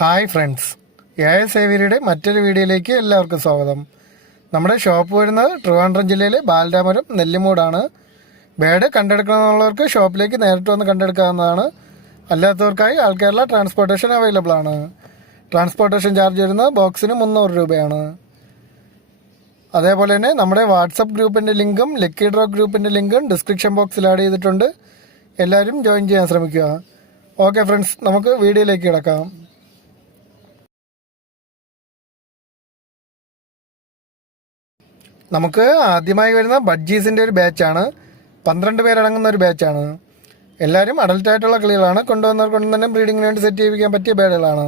Hi friends, സേവിയറുടെ മറ്റൊരു വീഡിയോയിലേക്ക് എല്ലാവർക്കും സ്വാഗതം. നമ്മുടെ ഷോപ്പ് വരുന്നത് ട്രിവാൻഡ്രം ജില്ലയിലെ ബാലരാമപുരം നെല്ലിമൂടാണ്. ബേഡ് കണ്ടെടുക്കണമെന്നുള്ളവർക്ക് ഷോപ്പിലേക്ക് നേരിട്ട് വന്ന് കണ്ടെടുക്കാവുന്നതാണ്. അല്ലാത്തവർക്കായി ആൾ കേരള ട്രാൻസ്പോർട്ടേഷൻ അവൈലബിൾ ആണ്. ട്രാൻസ്പോർട്ടേഷൻ ചാർജ് വരുന്നത് ബോക്സിന് 300 രൂപയാണ്. അതേപോലെ തന്നെ നമ്മുടെ വാട്സപ്പ് ഗ്രൂപ്പിൻ്റെ ലിങ്കും ലക്കി ഡ്രോ ഗ്രൂപ്പിൻ്റെ ലിങ്കും ഡിസ്ക്രിപ്ഷൻ ബോക്സിൽ ആഡ് ചെയ്തിട്ടുണ്ട്. എല്ലാവരും ജോയിൻ ചെയ്യാൻ ശ്രമിക്കുക. ഓക്കെ ഫ്രണ്ട്സ്, നമുക്ക് വീഡിയോയിലേക്ക് കിടക്കാം. നമുക്ക് ആദ്യമായി വരുന്ന ബഡ്ജീസിൻ്റെ ഒരു ബാച്ചാണ്. 12 പേരടങ്ങുന്ന ഒരു ബാച്ചാണ്. എല്ലാവരും അഡൽട്ടായിട്ടുള്ള കളികളാണ്. കൊണ്ടുവന്നവർ കൊണ്ട് തന്നെ ബ്രീഡിങ്ങിന് വേണ്ടി സെറ്റ് ചെയ്യിപ്പിക്കാൻ പറ്റിയ ബേഡുകളാണ്.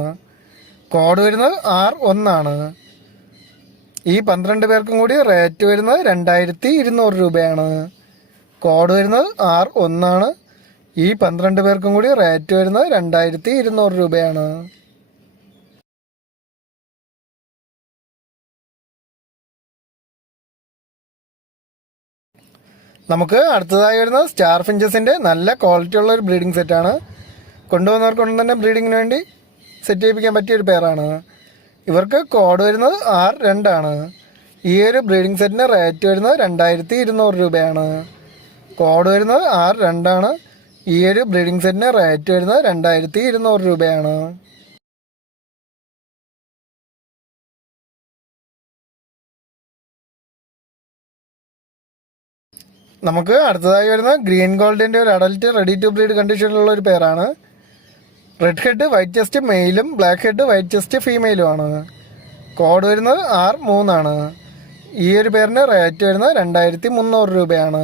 കോഡ് വരുന്നത് R1 ആണ്. ഈ 12 പേർക്കും കൂടി റേറ്റ് വരുന്നത് 2200 രൂപയാണ്. കോഡ് വരുന്നത് R1 ആണ്. ഈ 12 പേർക്കും കൂടി റേറ്റ് വരുന്നത് 2200 രൂപയാണ്. നമുക്ക് അടുത്തതായി വരുന്നത് സ്റ്റാർ ഫിഞ്ചസിൻ്റെ നല്ല ക്വാളിറ്റി ഉള്ള ഒരു ബ്രീഡിംഗ് സെറ്റാണ്. കൊണ്ടുവന്നവർക്ക് കൊണ്ട് തന്നെ ബ്രീഡിങ്ങിന് വേണ്ടി സെറ്റ് ചെയ്യിപ്പിക്കാൻ പറ്റിയൊരു പേരാണ്. ഇവർക്ക് കോഡ് വരുന്നത് R2 ആണ്. ഈ ഒരു ബ്രീഡിംഗ് സെറ്റിന് റേറ്റ് വരുന്നത് 2200 രൂപയാണ്. കോഡ് വരുന്നത് R2 ആണ്. ഈ ഒരു ബ്രീഡിംഗ് സെറ്റിന് റേറ്റ് വരുന്നത് 2200 രൂപയാണ്. നമുക്ക് അടുത്തതായി വരുന്ന ഗ്രീൻ ഗോൾഡിൻ്റെ ഒരു അഡൽറ്റ് റെഡി ടു ബ്രീഡ് കണ്ടീഷനിലുള്ള ഒരു പേരാണ്. റെഡ് ഹെഡ് വൈറ്റ് ചെസ്റ്റ് മെയിലും ബ്ലാക്ക് ഹെഡ് വൈറ്റ് ചെസ്റ്റ് ഫീമെയിലുമാണ്. കോഡ് വരുന്നത് R3 ആണ്. ഈ ഒരു പേരിന് റേറ്റ് വരുന്നത് 2300 രൂപയാണ്.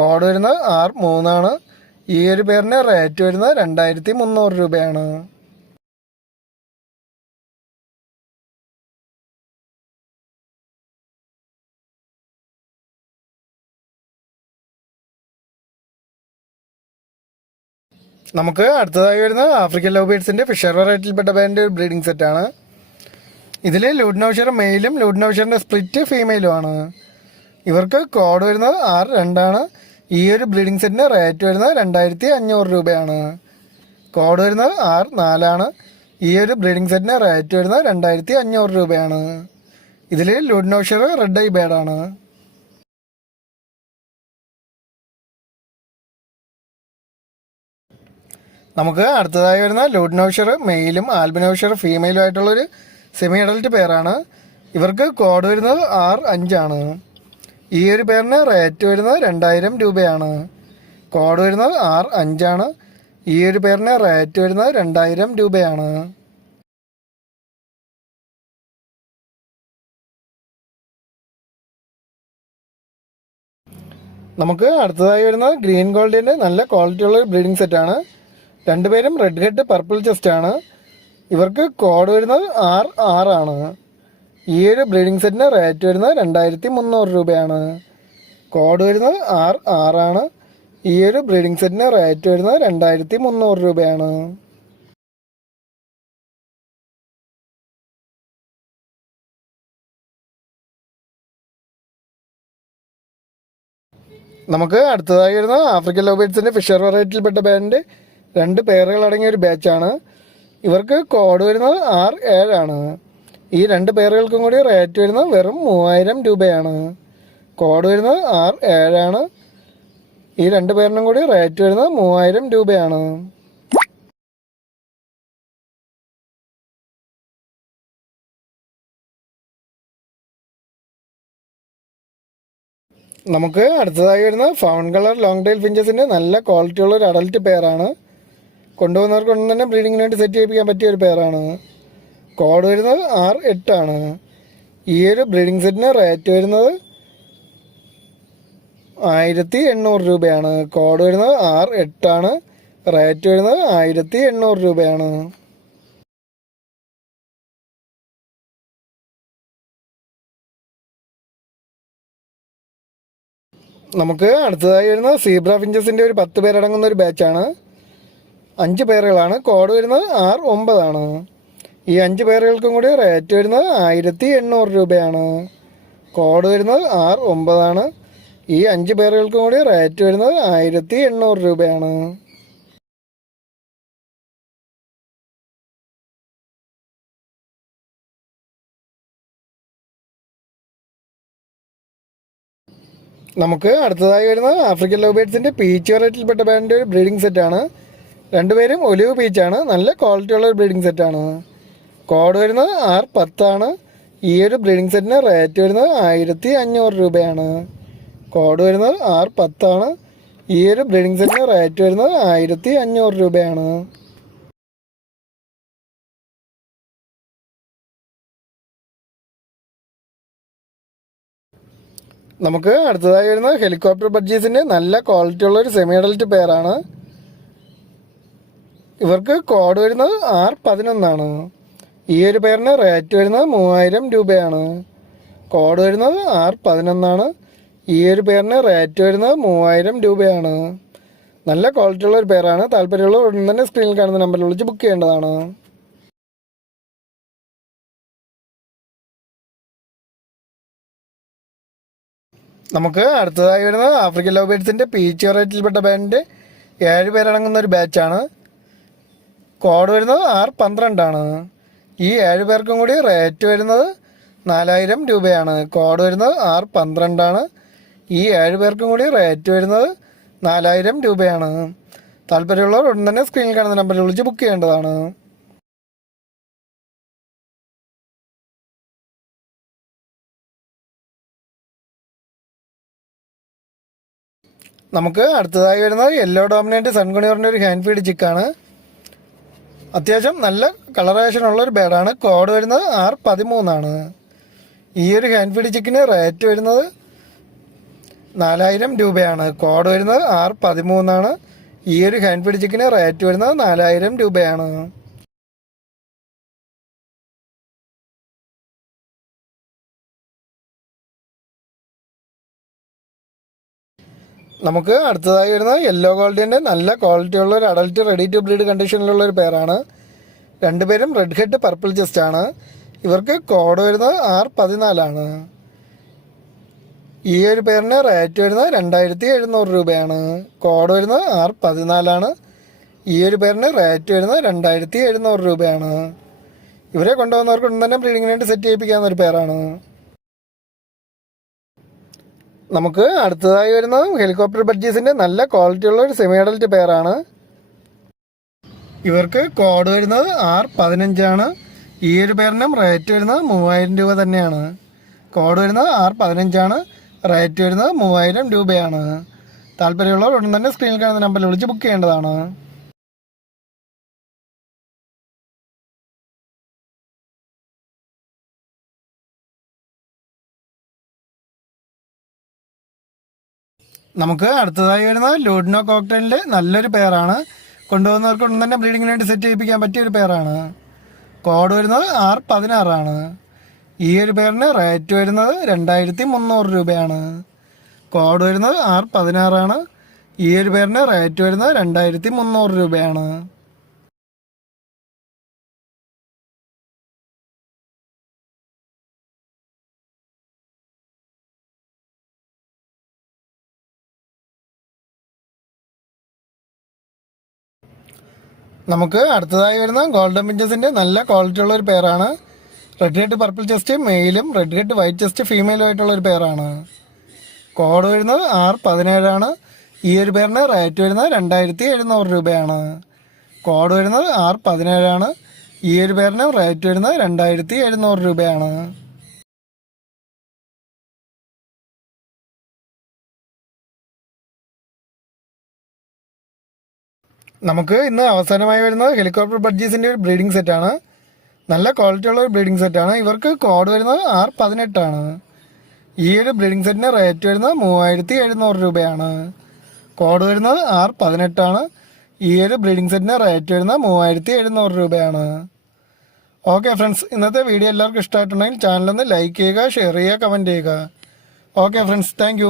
കോഡ് വരുന്നത് R3 ആണ്. ഈ ഒരു പേരിന് റേറ്റ് വരുന്നത് 2300 രൂപയാണ്. നമുക്ക് അടുത്തതായി വരുന്ന ആഫ്രിക്കൻ ലവ് ബേഡ്സിൻ്റെ ഫിഷർ വെറൈറ്റിയിൽപ്പെട്ട പേരിൻ്റെ ഒരു ബ്രീഡിംഗ് സെറ്റാണ്. ഇതിൽ ലൂഡ്നൗഷർ മെയിലും ലൂഡ്നൗഷറിൻ്റെ സ്പ്ലിറ്റ് ഫീമെയിലുമാണ്. ഇവർക്ക് കോഡ് വരുന്നത് R2 ആണ്. ഈ ഒരു ബ്രീഡിംഗ് സെറ്റിന് റേറ്റ് വരുന്നത് 2500 രൂപയാണ്. കോഡ് വരുന്നത് R4 ആണ്. ഈ ഒരു ബ്രീഡിംഗ് സെറ്റിന് റേറ്റ് വരുന്നത് 2500 രൂപയാണ്. ഇതിൽ ലൂഡ്നൗഷർ റെഡ് ഐ ബേഡാണ്. നമുക്ക് അടുത്തതായി വരുന്ന ലൂഡ്നൗഷർ മെയിലും ആൽബിനൗഷർ ഫീമെയിലും ആയിട്ടുള്ളൊരു സെമി അഡൽറ്റ് പേരാണ്. ഇവർക്ക് കോഡ് വരുന്നത് R5 ആണ്. ഈ ഒരു പേരിന് റേറ്റ് വരുന്നത് 2000 രൂപയാണ്. കോഡ് വരുന്നത് R5 ആണ്. ഈ ഒരു പേരിന് റേറ്റ് വരുന്നത് 2000 രൂപയാണ്. നമുക്ക് അടുത്തതായി വരുന്നത് ഗ്രീൻ ഗോൾഡിൻ്റെ നല്ല ക്വാളിറ്റിയുള്ള ബ്രീഡിംഗ് സെറ്റാണ്. രണ്ടുപേരും റെഡ് ഹെഡ് പർപ്പിൾ ചെസ്റ്റ് ആണ്. ഇവർക്ക് കോഡ് വരുന്നത് R6 ആണ്. ഈ ഒരു ബ്രീഡിംഗ് സെറ്റിന് റേറ്റ് വരുന്നത് 2300 രൂപയാണ്. കോഡ് വരുന്നത് R6 ആണ്. ഈ ഒരു ബ്രീഡിംഗ് സെറ്റിന് റേറ്റ് വരുന്നത് 2300 രൂപയാണ്. നമുക്ക് അടുത്തതായി വരുന്ന ആഫ്രിക്കൻ ലവ് ബേഡ്സിൻ്റെ ഫിഷർ വെറൈറ്റിയിൽപ്പെട്ട ബാൻഡ് 2 പേരുകൾ അടങ്ങിയ ഒരു ബാച്ചാണ്. ഇവർക്ക് കോഡ് വരുന്നത് R7 ആണ്. ഈ 2 പേരുകൾക്കും കൂടി റേറ്റ് വരുന്നത് വെറും 3000 രൂപയാണ്. കോഡ് വരുന്നത് R7 ആണ്. ഈ 2 പേരിനും കൂടി റേറ്റ് വരുന്നത് 3000 രൂപയാണ്. നമുക്ക് അടുത്തതായി വരുന്ന ഫൗൺ കളർ ലോങ് ടൈൽ ഫിഞ്ചസിൻ്റെ നല്ല ക്വാളിറ്റിയുള്ള ഒരു അഡൽറ്റ് പെയറാണ്. കൊണ്ടുവന്നവർക്ക് കൊണ്ട് തന്നെ ബ്രീഡിങ്ങിന് വേണ്ടി സെറ്റ് ചെയ്യിപ്പിക്കാൻ പറ്റിയ ഒരു പെയറാണ്. കോഡ് വരുന്നത് R8 ആണ്. ഈ ഒരു ബ്രീഡിംഗ് സെറ്റിന് റേറ്റ് വരുന്നത് 1800 രൂപയാണ്. കോഡ് വരുന്നത് R8 ആണ്. റേറ്റ് വരുന്നത് 1800 രൂപയാണ്. നമുക്ക് അടുത്തതായി വരുന്ന സീബ്ര ഫിഞ്ചസിൻ്റെ ഒരു 10 പേരടങ്ങുന്ന ഒരു ബാച്ചാണ്. 5 പേരുകളാണ്. കോഡ് വരുന്നത് R9 ആണ്. ഈ 5 പേരുകൾക്കും കൂടി റേറ്റ് വരുന്നത് 1800 രൂപയാണ്. കോഡ് വരുന്നത് R9 ആണ്. ഈ 5 പേരുകൾക്കും കൂടി റേറ്റ് വരുന്നത് 1800 രൂപയാണ്. നമുക്ക് അടുത്തതായി വരുന്നത് ആഫ്രിക്കൻ ലവ് ബേർഡ്സിൻ്റെ പീച്ച് വെറൈറ്റിയിൽപ്പെട്ട ബാൻഡിൻ്റെ ഒരു ബ്രീഡിംഗ് സെറ്റാണ്. രണ്ടുപേരും ഒലിവ് പീച്ചാണ്. നല്ല ക്വാളിറ്റി ഉള്ള ഒരു ബ്രീഡിംഗ് സെറ്റാണ്. കോഡ് വരുന്നത് R10 ഈ ഒരു ബ്രീഡിംഗ് സെറ്റിന് റേറ്റ് വരുന്നത് 1500 രൂപയാണ്. കോഡ് വരുന്നത് R10 ഈ ഒരു ബ്രീഡിംഗ് സെറ്റിന് റേറ്റ് വരുന്നത് 1500 രൂപയാണ്. നമുക്ക് അടുത്തതായി വരുന്നത് ഹെലികോപ്റ്റർ ബഡ്ജീസിൻ്റെ നല്ല ക്വാളിറ്റി ഉള്ള ഒരു സെമി അഡൽറ്റ് പെയറാണ്. ഇവർക്ക് കോഡ് വരുന്നത് R11. ഈ ഒരു പെയറിന് റേറ്റ് വരുന്നത് 3000 രൂപയാണ്. കോഡ് വരുന്നത് R11. ഈ ഒരു പെയറിന് റേറ്റ് വരുന്നത് 3000 രൂപയാണ്. നല്ല ക്വാളിറ്റി ഉള്ള ഒരു പെയറാണ്. താല്പര്യമുള്ള ഉടൻ തന്നെ സ്ക്രീനിൽ കാണുന്ന നമ്പറിൽ വിളിച്ച് ബുക്ക് ചെയ്യേണ്ടതാണ്. നമുക്ക് അടുത്തതായി വരുന്നത് ആഫ്രിക്കൻ ലവ് ബേർഡ്സിൻ്റെ പീച്ച് വെറൈറ്റിയിൽപ്പെട്ട ബാൻഡിൻ്റെ 7 പേരടങ്ങുന്ന ഒരു ബാച്ചാണ്. കോഡ് വരുന്നത് R12. ഈ 7 പേർക്കും കൂടി റേറ്റ് വരുന്നത് 4000 രൂപയാണ്. കോഡ് വരുന്നത് R12. ഈ 7 പേർക്കും കൂടി റേറ്റ് വരുന്നത് 4000 രൂപയാണ്. താല്പര്യമുള്ളവർ ഉടൻ തന്നെ സ്ക്രീനിൽ കാണുന്ന നമ്പറിൽ വിളിച്ച് ബുക്ക് ചെയ്യേണ്ടതാണ്. നമുക്ക് അടുത്തതായി വരുന്നത് യെല്ലോ ഡോമിനേറ്റ് സൺകുണിയറിൻ്റെ ഒരു ഹാൻഡ് ഫീഡ് ചിക്കാണ്. അത്യാവശ്യം നല്ല കളറേഷനുള്ള ഒരു ബേഡാണ്. കോഡ് വരുന്നത് R13. ഈ ഒരു ഹാൻഡ് ഫീഡ് ചിക്കിന് റേറ്റ് വരുന്നത് 4000 രൂപയാണ്. കോഡ് വരുന്നത് R13. ഈ ഒരു ഹാൻഡ് ഫീഡ് ചിക്കിന് റേറ്റ് വരുന്നത് 4000 രൂപയാണ്. നമുക്ക് അടുത്തതായി വരുന്നത് യെല്ലോ ഗോൾഡിൻ്റെ നല്ല ക്വാളിറ്റി ഉള്ള ഒരു അഡൽട്ട് റെഡി ടു ബ്രീഡ് കണ്ടീഷനിലുള്ള ഒരു പെയറാണ്. രണ്ടുപേരും റെഡ് ഹെഡ് പർപ്പിൾ ചെസ്റ്റ് ആണ്. ഇവർക്ക് കോഡ് വരുന്നത് R14. ഈ ഒരു പെയറിന് റേറ്റ് വരുന്നത് 2700 രൂപയാണ്. കോഡ് വരുന്നത് R14. ഈ ഒരു പെയറിന് റേറ്റ് വരുന്നത് 2700 രൂപയാണ്. ഇവരെ കൊണ്ടുപോകുന്നവർക്ക് ഉടൻ തന്നെ ബ്രീഡിങ്ങിന് വേണ്ടി സെറ്റ് ചെയ്യിപ്പിക്കാവുന്ന ഒരു പെയറാണ്. നമുക്ക് അടുത്തതായി വരുന്നത് ഹെലികോപ്റ്റർ ബഡ്ജീസിൻ്റെ നല്ല ക്വാളിറ്റി ഉള്ള ഒരു സെമി അഡൽറ്റ് പെയറാണ്. ഇവർക്ക് കോഡ് വരുന്നത് R15. ഈ ഒരു പെയറിനും റേറ്റ് വരുന്നത് 3000 രൂപ തന്നെയാണ്. കോഡ് വരുന്നത് R15. റേറ്റ് വരുന്നത് 3000 രൂപയാണ്. താല്പര്യമുള്ളവർ ഉടൻ തന്നെ സ്ക്രീനിൽ കാണുന്ന നമ്പറിൽ വിളിച്ച് ബുക്ക് ചെയ്യേണ്ടതാണ്. നമുക്ക് അടുത്തതായി വരുന്നത് ലൂഡിനോ കോക്ടെയിലിൻ്റെ നല്ലൊരു പെയറാണ്. കൊണ്ടുപോകുന്നവർക്ക് ഉടൻ തന്നെ ബ്രീഡിങ്ങിന് വേണ്ടി സെറ്റ് ചെയ്യിപ്പിക്കാൻ പറ്റിയൊരു പെയറാണ്. കോഡ് വരുന്നത് R16. ഈ ഒരു പെയറിന് റേറ്റ് വരുന്നത് 2300 രൂപയാണ്. കോഡ് വരുന്നത് R16. ഈ ഒരു പെയറിന് റേറ്റ് വരുന്നത് 2300 രൂപയാണ്. നമുക്ക് അടുത്തതായി വരുന്ന ഗോൾഡൻ പിഞ്ചസിൻ്റെ നല്ല ക്വാളിറ്റി ഉള്ള ഒരു പെയറാണ്. റെഡ് ഹെഡ് പർപ്പിൾ ചെസ്റ്റ് മെയിലും റെഡ് ഹെഡ് വൈറ്റ് ചെസ്റ്റ് ഫീമെയിലും ആയിട്ടുള്ള ഒരു പെയറാണ്. കോഡ് വരുന്നത് R17. ഈ ഒരു പെയറിന് റേറ്റ് വരുന്നത് 2700 രൂപയാണ്. കോഡ് വരുന്നത് R17. ഈ ഒരു പെയറിന് റേറ്റ് വരുന്നത് 2700 രൂപയാണ്. നമുക്ക് ഇന്ന് അവസാനമായി വരുന്നത് ഹെലികോപ്റ്റർ ബഡ്ജീസിൻ്റെ ഒരു ബ്രീഡിംഗ് സെറ്റാണ്. നല്ല ക്വാളിറ്റി ഉള്ള ഒരു ബ്രീഡിംഗ് സെറ്റാണ്. ഇവർക്ക് കോഡ് വരുന്നത് R18. ഈ ഒരു ബ്രീഡിംഗ് സെറ്റിന് റേറ്റ് വരുന്നത് 3700 രൂപയാണ്. കോഡ് വരുന്നത് R18. ഈ ഒരു ബ്രീഡിംഗ് സെറ്റിന് റേറ്റ് വരുന്നത് 3700 രൂപയാണ്. ഓക്കെ ഫ്രണ്ട്സ്, ഇന്നത്തെ വീഡിയോ എല്ലാവർക്കും ഇഷ്ടമായിട്ടുണ്ടെങ്കിൽ ചാനലൊന്ന് ലൈക്ക് ചെയ്യുക, ഷെയർ ചെയ്യുക, കമൻറ്റ് ചെയ്യുക. Okay friends, thank